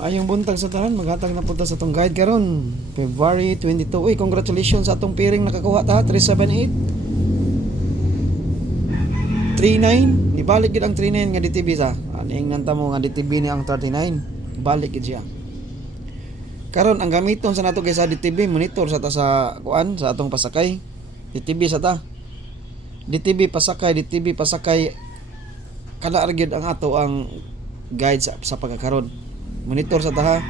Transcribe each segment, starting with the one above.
Ayong buntag sa tanan, maghatag na punta sa tong guide karon. February 22. Uy, congratulations sa atong piring nakakuha ta, 378. 39. Ibalik gid ang 39 nga DTB sa. Aning nanta mo nga DTB ni ang 39. Ibalik gid siya. Karon ang gamiton sa nato guys sa DTB monitor sa ta sa kuan sa atong pasakay. DTB sa ta. DTB pasakay kada ra gyud ang ato ang guide sa pagkakaron. Monitor sa ta ha.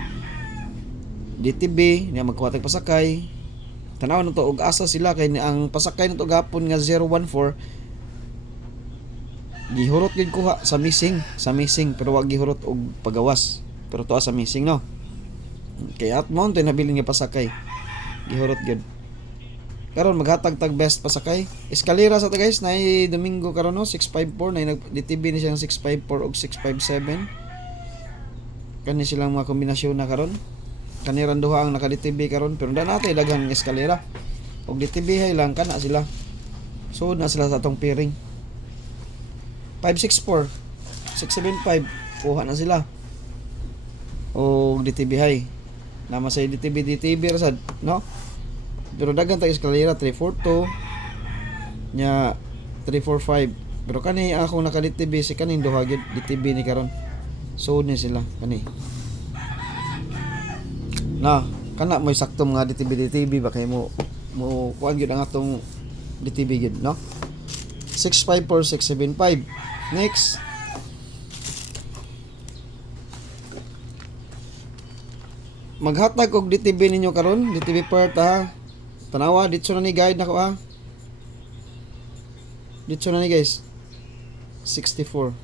DTB niya magkuha tag pasakay. Tanaw na to og asa sila kay ang pasakay nato gapon nga 014 gihurot gid kuha sa missing pero wag gihurot og pagawas pero tuwa sa missing no. Kay at mo tay nabilin nga pasakay gihurot gid. Karon maghatag tag best pasakay. Eskalera sa ta guys na Domingo karon no 654 na DTB ni siyang 654 og 657. Kani silang mga kombinasyon na karon. Kaniran duha ang naka-DTB karon pero na natay daghang eskalera. Og DTB hay lang kana sila. So na sila sa atong piring. 564 675 kuha na sila. Og DTB hay. Nama sa DTB rasad, no? Pero daghan ta eskalera 342 nya 345. Pero kani ako naka-DTB si kaning duha gyud DTB ni karon. So ni sila kani. Na, kana mo sakto mga DTB ba kay mo kuan gyud ang atong DTB gyud, no? 654675. Next. Maghatag og DTB ninyo karon, DTB part ha. Tanawa dito na ni guide nako ha. Dito na ni guys. 64.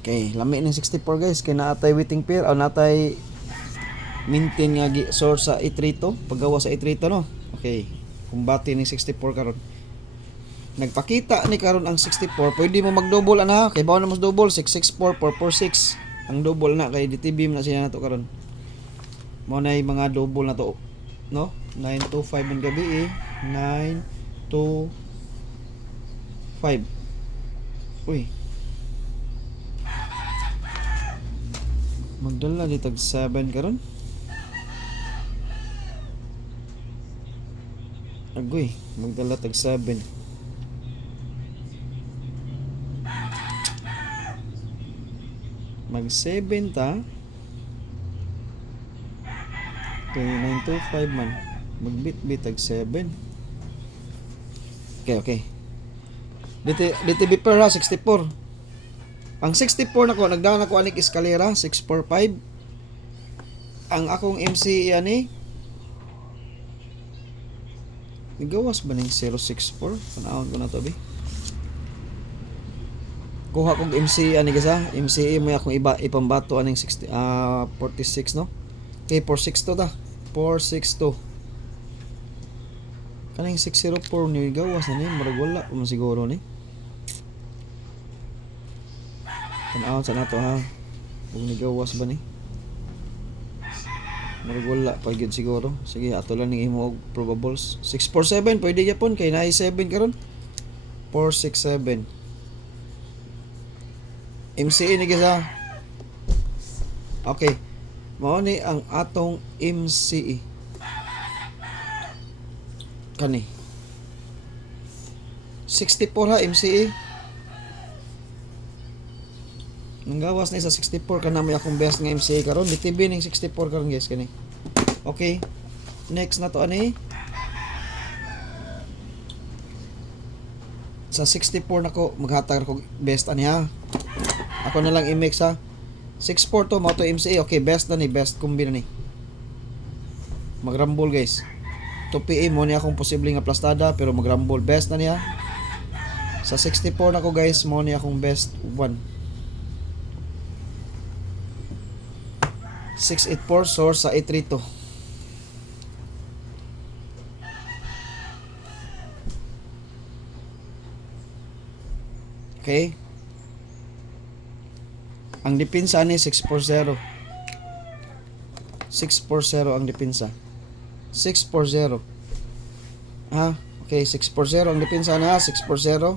Okay, lami ng 64 guys kay naatay waiting pair o natay maintain nga source sa A3 to, paggawa sa A3 to no. Okay, kumbati ning 64 karon. Nagpakita ni karon ang 64, pwede mo mag-double ana, kay bawo na mas double 664 446. Ang double na kay DTB na siya nato karon. Mo na mga double na to, no? 925 ang gabi 925. Uy. Magdala di tag 7 karon. Agoy, magdala tag 7. Mag 7 ta. Okay, 925 man. Magbit-bit tag 7. Okay. DTB per ha 64. Ang 64 nako nagdaan ako anik eskalera 645. Ang akong MC ani nigawas ba ning 064? Panahon ko na to bi. Kuha kog MC ani gasa, MC mo akong iba ipambato aning 60 46 no. Okay, 462 ta. 462. Kaning 604 ni gawas na ni murag wala mo siguro ni. Tanaw sa nato ha. Kung nigawas ba ni? Murag wala pa gyud siguro. Sige, ato lang ning imo og probables. 647 pwede gyapon kay naay 7 karon. 467. MCE ni gisa. Okay. Mao ni ang atong MCE. Kani. 64 ha MCE. Nanggawas na sa 64 kana may akong best nga MCE karon. DTB ning 64 karon guys kani. Okay. Next na to ani. Sa 64 nako maghatag ko best ani ha. Ako na lang i-mix ha. 64 to mo to MCA. Okay, best na ni, best kombi na ni. Magrambol guys. 2PA mo ni akong posible nga plastada pero magrambol best na niya. Sa 64 na ko guys mo ni akong best 1. 684 source sa A3 to. Okay. Ang depensa ni 640. 640 ang depensa. 640. Ha? Okay, 640 ang depensa na 640.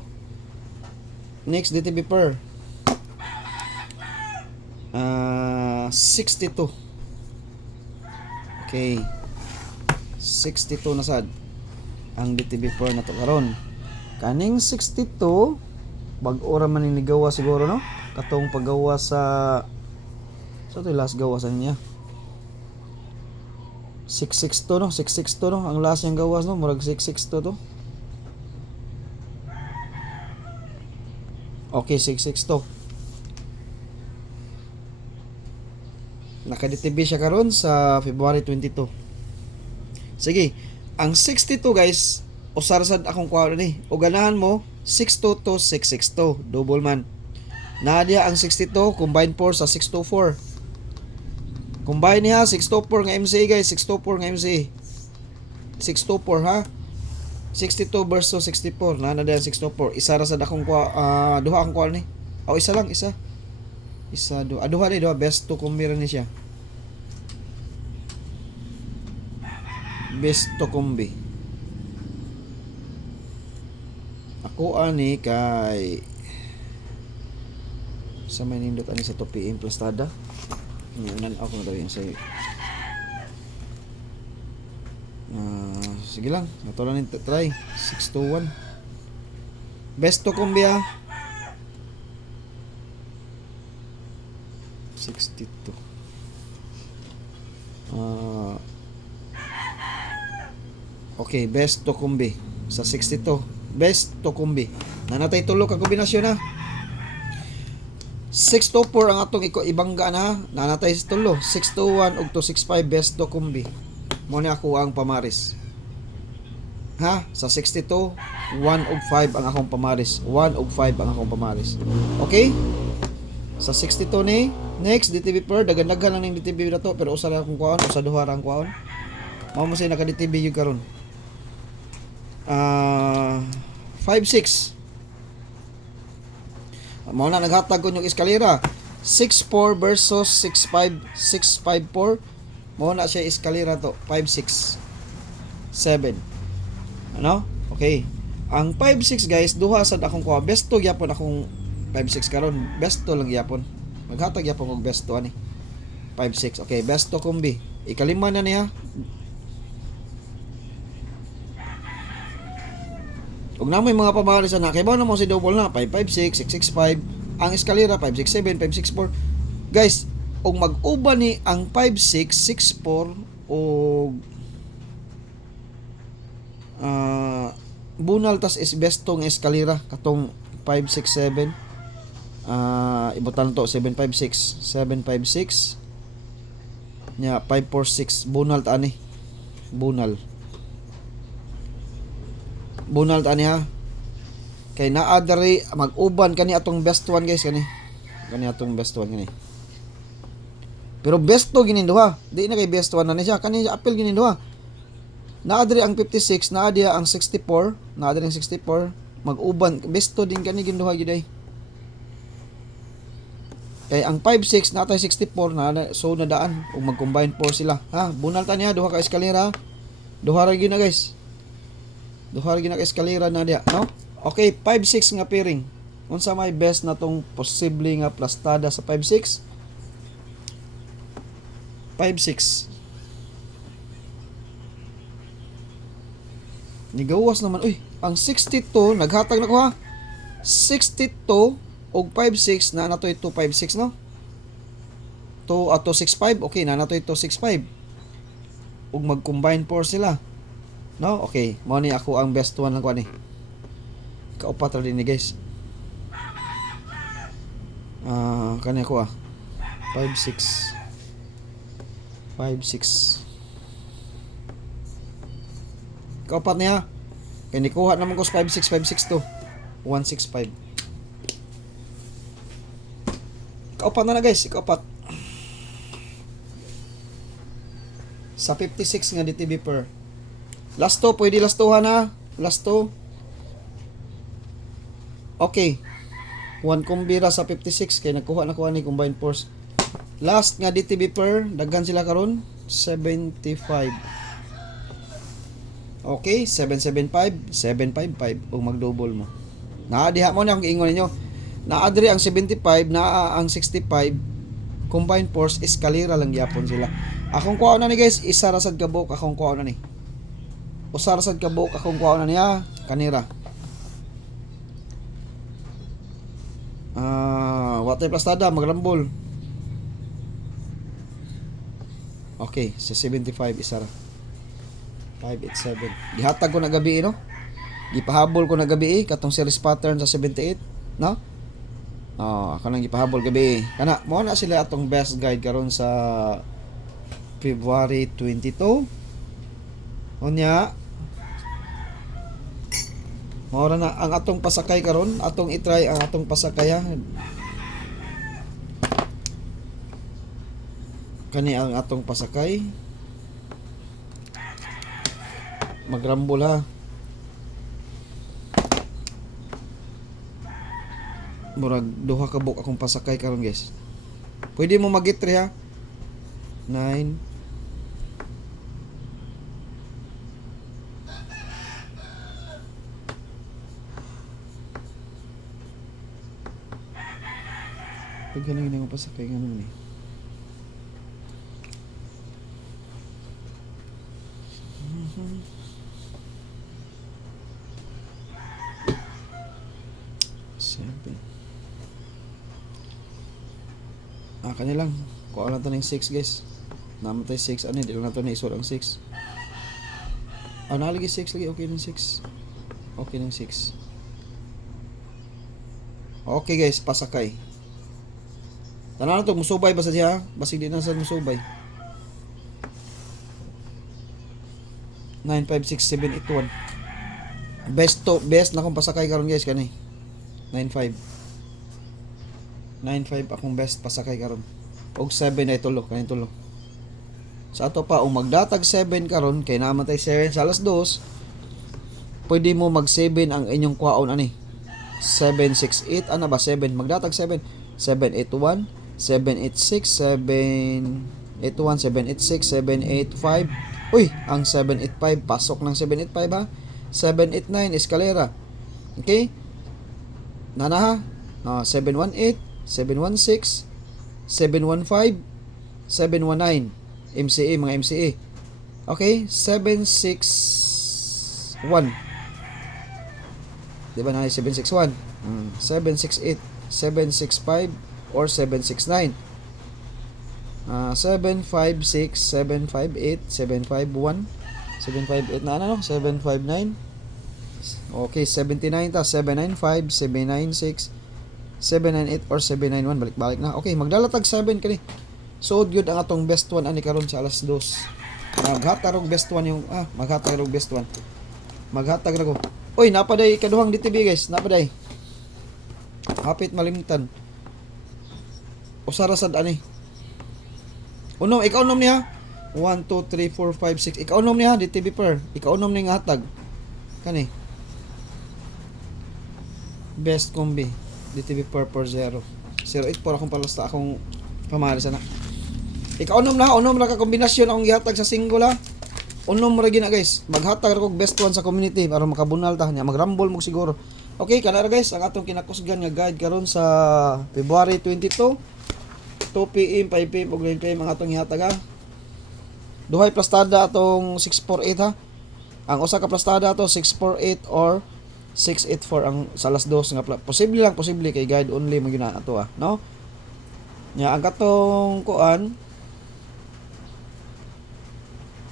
Next DTB per. 62. Okay. 62 na sad ang DTB4 na to karon. Kaning 62 bag-o ra man ni gawa siguro no. Katong paggawa sa to last gawa sa niya. 662 no, 662 no ang last niyang gawas no, murag 662 to. Okay, 662. Naka-DTB siya karon sa February 22. Sige, ang 62 guys, usar sad akong kuha ni. O ganahan mo 62 to 662, double man. Nadia ang 62 combine 4 sa 624. Combine niya 624 nga MCA guys, 624 nga MCA. 624 ha. 62 versus 64. Na diyan 624. Isa ra sad akong kuha, duha akong kuha ni. O isa lang, isa. Duha ni, duha best to combine ni siya. Best to combi. Ako ani kay sa may nindot ani sa 2 PM plastada. Ngayon ako na daw yan sa'yo. Sige lang, ito lang yung try. 621. Best to combi ah. 62. Okay, best to combi sa 62. Best to combi. Nanatay tulo ka kombinasyon na. 624 ang atong ibangga na. Nanatay sa tulo. 621 ug 265 best to combi. Mo ni ako ang pamaris. Ha? Sa 62, 1 ug 5 ang akong pamaris. 1 ug 5 ang akong pamaris. Okay? Sa 62 ni, next DTB per dagan-dagan lang ning DTB na to pero usa ra akong kuhaon, usa duha ra ang kuhaon. Mao mo say naka DTB yung karon. 5-6. Mao na naghatag ko yung eskalera. 6-4 versus 6-5, 6-5-4. Mao na siya eskalera to. 5-6. 7. Ano? Okay. Ang 5-6 guys, duha sad akong kuha. Best to gyapon akong 5-6 karon. Best to lang gyapon. Maghatag gyapon kong best to ani. 5-6. Okay, best to combi. Ikalima na niya. Ug namoy mga pamaris na kay ba na mo si double na 556 665 ang eskalera 567 564 guys ug mag-uban ni ang 5664 og bunal tas is best tong eskalera katong 567 ibutan to 756 756 nya 546 bunal ta ani bunal tani ha kay naa diri mag-uban kani atong best one guys kani atong best one kani pero best to ginin duha di na kay best one na siya kani apil ginin duha naa diri ang 56 naa dia ang 64 naa diri ang 64 mag-uban best to din kani gin duha gid ay kay ang 56 na tay 64 na so nadaan ug mag-combine 4 sila ha bunal tani ha duha ka eskalera duha ra gyud na guys duha gyud na eskalera na dia no okay 5-6 nga pairing unsa may best na tong posible nga plastada sa 5-6 5-6 nigawas naman uy ang 62 naghatag na ko ha 62 og 5-6 na natoy 2-5-6 no 2-6-5 okay na natoy 2-6-5 ug mag-combine 4 sila no okay mo ni ako ang best one lang ko ni kaupat ra din ni guys kani ako 5-6 kaupat niya kay nikuha naman ko sa 5-6 5-6 to 1-6-5 kaupat na guys kaupat sa 56 nga DTB per last to, pwede last to na. Last to. Okay. 1 kumbira sa 56 kay nagkuha na ko ani combined force. Last nga DTB per daghan sila karon 75. Okay, 775, 755 ug mag-double mo. Naa diha mo na ang ingon ninyo. Naa diri ang 75, naa ang 65. combined force eskalera lang gyapon sila. Akong kuha na ni guys, isa ra sad ka buok akong kuha na ni. Usa ra sad ka buok akong kuha na niya kanira. Watay plastada magrambol. Okay, sa 75 isa ra. 587. Gihatag ko na gabi no. Gipahabol ko na gabi katong series pattern sa 78, no? Ako nang gipahabol gabi. Kana mo na sila atong best guide karon sa February 22. Unya mao na ang atong pasakay karon, atong i-try ang atong pasakaya. Kani ang atong pasakay. Magrambol ha. Murag duha ka buok akong pasakay karon guys. Pwede mo mag-itry ha. 9 Pagaling na akong pasakay nga naman eh. Kanilang kuha lang to ng 6 guys. Namatay 6 ano, di lang nato na isod ang 6. Nalagi 6 lagi, okay ng 6. Okay ng 6. Okay guys, pasakay. Tanan na to, musubay basta siya, basig di na sa musubay. 9, 5, 6, 7, 8, 1. Best na kong pasakay karon guys kani. 9, 5. 9-5 akong best pasakay karon. Og 7 ay tulo, kanin tulo. Sa ato pa, magdatag 7 karon kay namatay 7 sa alas 2. Pwede mo mag 7 ang inyong kwaon ani. 7, 6, 8 ana ba 7? Magdatag 7. 7, 8, 1, 7, 8, 6, 7, 8, 1, 7, 8, 6, 7, 8, 5. Uy, ang 7, 8, 5 pasok ng 7, 8, 5 ha. 7, 8, 9 eskalera. Okay? Nana ha. 7, 1, 8, 716, 715, 719 MCA, mga MCA. Okay, 761. Diba na 761? 768, 765 or 769. 756, 758, 751, 758 na ano, 759. Okay, 79 ta, 795, 796, 798 or 791, balik-balik na. Okay, maglalatag 7 kani. So good ang atong best one ani karon sa alas 2. Maghatag og best one yung maghatag og best one. Maghatag ra ko. Oy, napaday kaduhang DTV guys, napaday. Hapit malimtan. Usara sad ani. Unom, ikaw unom niya. 1 2 3 4 5 6. Ikaw unom niya DTV per. Ikaw unom ni nga hatag. Kani. Best kombi. DTV per 0. 08 por akong palasta akong pamali sana. Ikaw unom na ka kombinasyon akong gihatag sa single ha. Unom ra gina guys. Maghatag ra kog best one sa community para makabunal ta nya. Magrambol mo siguro. Okay, kana ra guys ang atong kinakusgan nga guide karon sa February 22. 2 PM, 5 PM ug 9 PM ang atong ihatag ha. Duhay plastada atong 648 ha. Ang usa ka plastada ato 648 or 684 ang sa alas 2 nga posible kay guide only mo gina ato no. Nya ang katong kuan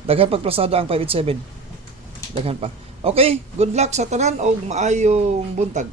daghan pagplasada ang 587. Daghan pa. Okay, good luck sa tanan og maayong buntag.